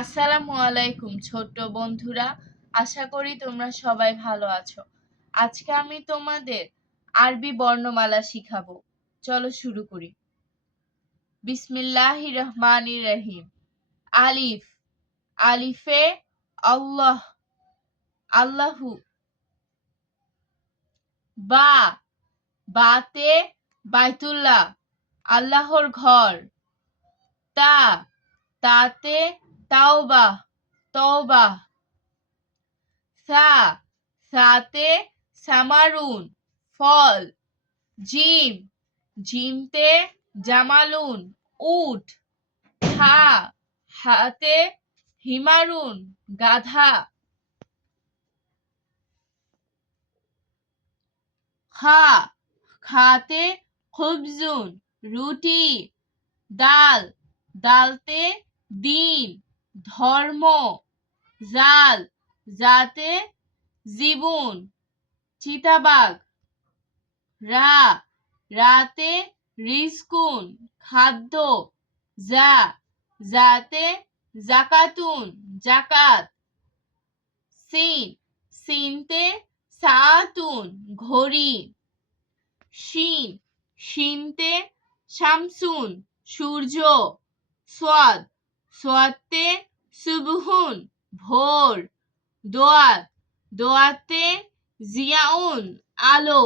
আসসালামু আলাইকুম ছোট্ট বন্ধুরা, আশা করি তোমরা সবাই ভালো আছো। আজকে আমি তোমাদের আরবি বর্ণমালা শিখাবো। চলো শুরু করি। বিসমিল্লাহির রহমানির রহিম। আলিফ, আলিফে আল্লাহ, আল্লাহু। বা, বাতে বাইতুল্লাহ, আল্লাহর ঘর। তা, তাতে তাওবাহ, তওবাহ। সা, সাতে সামারুন, ফল। জিম, জিমতে জামালুন, উট। হা, হাতে হিমারুন, গাধা। খা, খাতে খুবজুন, রুটি। দাল, দালতে দিন, ধর্ম। জাল, জাতে জীবন, চিতাবাঘ। রা, রাতে রিজকুন, খাদ্য। যা, যাতে জাকাতুন, জাকাত। সিন, সিনতে সাআতুন, ঘড়ি। শিন, শিনতে শামসুন, সূর্য। সোয়াদ, সোয়াদতে সুবহুন, ভোর। দোয়াত, দোয়াতে জিয়াউন, আলো।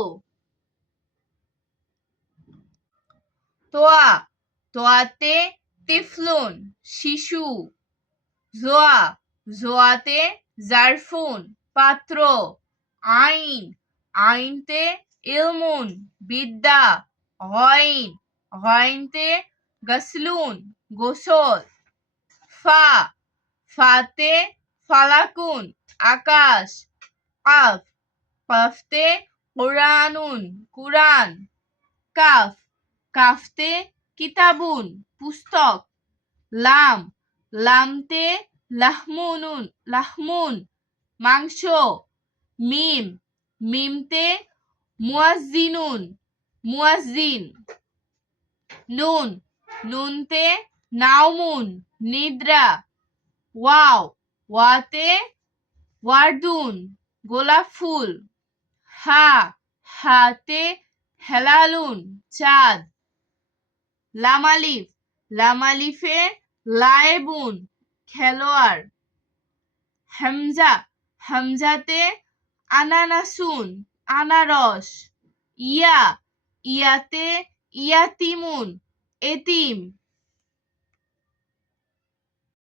তোয়া, তোয়াতে তিফলুন, শিশু। জোয়া, জোয়াতে জারফুন, পাত্র। আইন, আইনতে ইলমুন, বিদ্যা। গইন, গইনতে গসলুন, গোসল। ফা, ফাতে ফালাকুন, আকাশ। কাফ, কাফতে কুরআনুন, কুরআন। কাফ, কাফতে কিতাবুন, পুস্তক। লাম, লামতে লাহমুনুন, লাহমুন, মাংস। মিম, মিমতে মুয়াজ্জিনুন, মুয়াজ্জিন। নুন, নুনতে নাওমুন, নিদ্রা। ওয়াও, ওয়াতে ওয়ার্দুন, গোলাপ ফুল। হা, হাতে হেলালুন, চাঁদ। লামালিফ, লামালিফে লায়েবুন, খেলোয়াড়। হামজা, হামজাতে আনানাসুন, আনারস। ইয়া, ইয়াতে ইয়াতিমুন, এতিম।